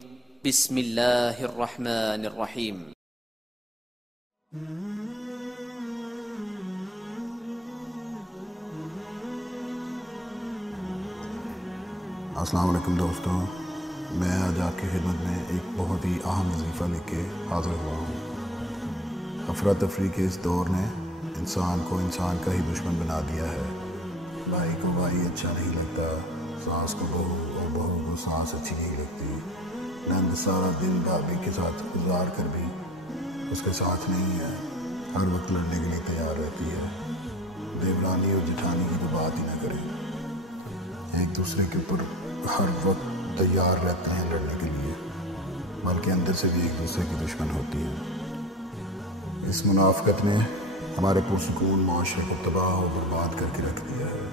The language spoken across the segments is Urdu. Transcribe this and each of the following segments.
بسم اللہ الرحمن الرحیم۔ السلام علیکم دوستوں، میں آج آپ کی خدمت میں ایک بہت ہی اہم وظیفہ لے کے حاضر ہوا ہوں۔ افراتفری کے اس دور نے انسان کو انسان کا ہی دشمن بنا دیا ہے۔ بھائی کو بھائی اچھا نہیں لگتا، ساس کو بہو اور بہو کو ساس اچھی نہیں لگتی، نند سارا دن بھابھی کے ساتھ گزار کر بھی اس کے ساتھ نہیں ہے، ہر وقت لڑنے کے لیے تیار رہتی ہے۔ دیورانی اور جٹھانی کی تو بات ہی نہ کریں، ایک دوسرے کے اوپر ہر وقت تیار رہتے ہیں لڑنے کے لیے، بلکہ اندر سے بھی ایک دوسرے کی دشمن ہوتی ہیں۔ اس منافقت نے ہمارے پرسکون معاشرے کو تباہ و برباد کر کے رکھ دیا ہے۔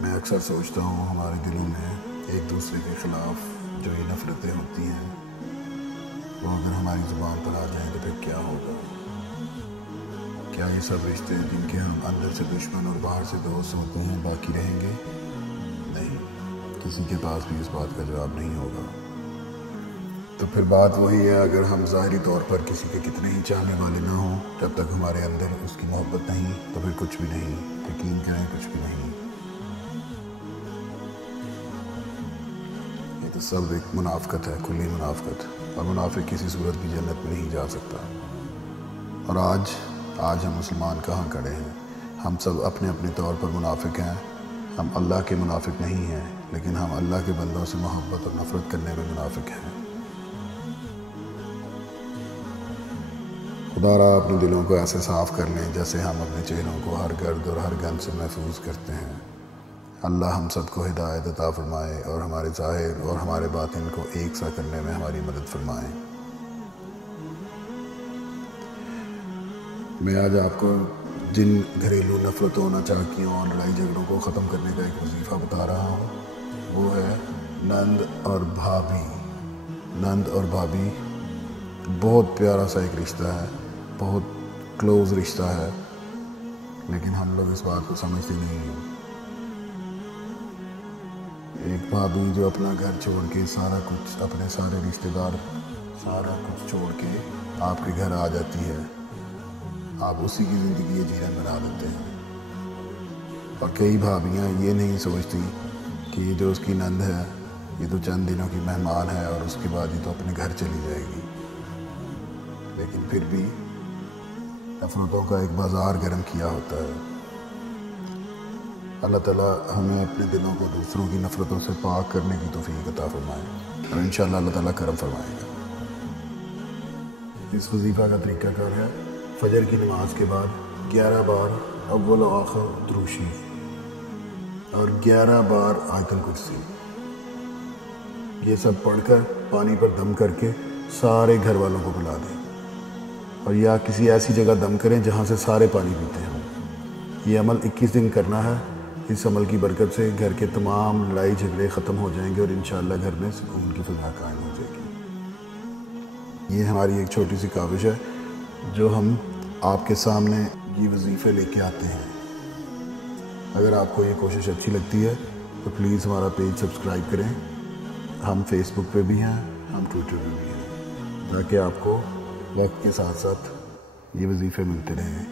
میں اکثر سوچتا ہوں ہمارے دلوں میں ایک دوسرے کے خلاف جو یہ نفرتیں ہوتی ہیں وہ اگر ہماری زبان پر آ جائیں تو پھر کیا ہوگا؟ کیا یہ سب رشتے جن کے ہم اندر سے دشمن اور باہر سے دوست ہوتے ہیں باقی رہیں گے؟ نہیں، کسی کے پاس بھی اس بات کا جواب نہیں ہوگا۔ تو پھر بات وہی ہے، اگر ہم ظاہری طور پر کسی کے کتنے ہی چاہنے والے نہ ہوں، جب تک ہمارے اندر اس کی محبت نہیں تو پھر کچھ بھی نہیں، یقین کریں کچھ بھی نہیں۔ یہ تو سب ایک منافقت ہے، کھلی منافقت، اور منافق کسی صورت بھی جنت میں نہیں جا سکتا۔ اور آج ہم مسلمان کہاں کھڑے ہیں؟ ہم سب اپنے اپنے طور پر منافق ہیں۔ ہم اللہ کے منافق نہیں ہیں، لیکن ہم اللہ کے بندوں سے محبت اور نفرت کرنے میں منافق ہیں۔ خدا را اپنے دلوں کو ایسے صاف کر لیں جیسے ہم اپنے چہروں کو ہر گرد اور ہر گند سے محفوظ کرتے ہیں۔ اللہ ہم سب کو ہدایت عطا فرمائے اور ہمارے ظاہر اور ہمارے باطن کو ایک سا کرنے میں ہماری مدد فرمائے۔ میں آج آپ کو جن گھریلو نفرتوں، ناچاکیوں اور لڑائی جھگڑوں کو ختم کرنے کا ایک وظیفہ بتا رہا ہوں، وہ ہے نند اور بھابھی۔ نند اور بھابھی بہت پیارا سا ایک رشتہ ہے، بہت کلوز رشتہ ہے، لیکن ہم لوگ اس بات کو سمجھتے نہیں ہیں۔ ایک بھابھی جو اپنا گھر چھوڑ کے سارا کچھ، اپنے سارے رشتہ دار، سارا کچھ چھوڑ کے آپ کے گھر آ جاتی ہے، آپ اسی کی زندگی جیون بنا دیتے ہیں۔ اور کئی بھابیاں یہ نہیں سوچتی کہ یہ جو اس کی نند ہے یہ تو چند دنوں کی مہمان ہے اور اس کے بعد ہی تو اپنے گھر چلی جائے گی، لیکن پھر بھی نفرتوں کا ایک بازار گرم کیا ہوتا ہے۔ اللہ تعالیٰ ہمیں اپنے دلوں کو دوسروں کی نفرتوں سے پاک کرنے کی توفیق عطا فرمائے، اور انشاءاللہ اللہ تعالیٰ کرم فرمائے گا۔ اس وظیفہ کا طریقہ کار ہے، فجر کی نماز کے بعد 11 بار اول و آخر درود شریف اور 11 بار آیت الکرسی، یہ سب پڑھ کر پانی پر دم کر کے سارے گھر والوں کو پلا دیں، اور یا کسی ایسی جگہ دم کریں جہاں سے سارے پانی پیتے ہوں۔ یہ عمل 21 دن کرنا ہے۔ اس عمل کی برکت سے گھر کے تمام لڑائی جھگڑے ختم ہو جائیں گے اور انشاءاللہ گھر میں سکون کی فضا قائم ہو جائے گی۔ یہ ہماری ایک چھوٹی سی کاوش ہے جو ہم آپ کے سامنے یہ وظیفے لے کے آتے ہیں۔ اگر آپ کو یہ کوشش اچھی لگتی ہے تو پلیز ہمارا پیج سبسکرائب کریں۔ ہم فیس بک پہ بھی ہیں، ہم ٹویٹر پہ بھی ہیں، تاکہ آپ کو وقت کے ساتھ ساتھ یہ وظیفے ملتے رہیں۔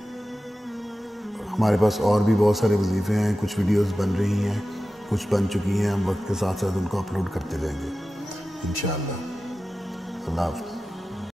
ہمارے پاس اور بھی بہت سارے وظیفے ہیں، کچھ ویڈیوز بن رہی ہیں، کچھ بن چکی ہیں، ہم وقت کے ساتھ ساتھ ان کو اپلوڈ کرتے رہیں گے انشاءاللہ۔ اللہ حافظ۔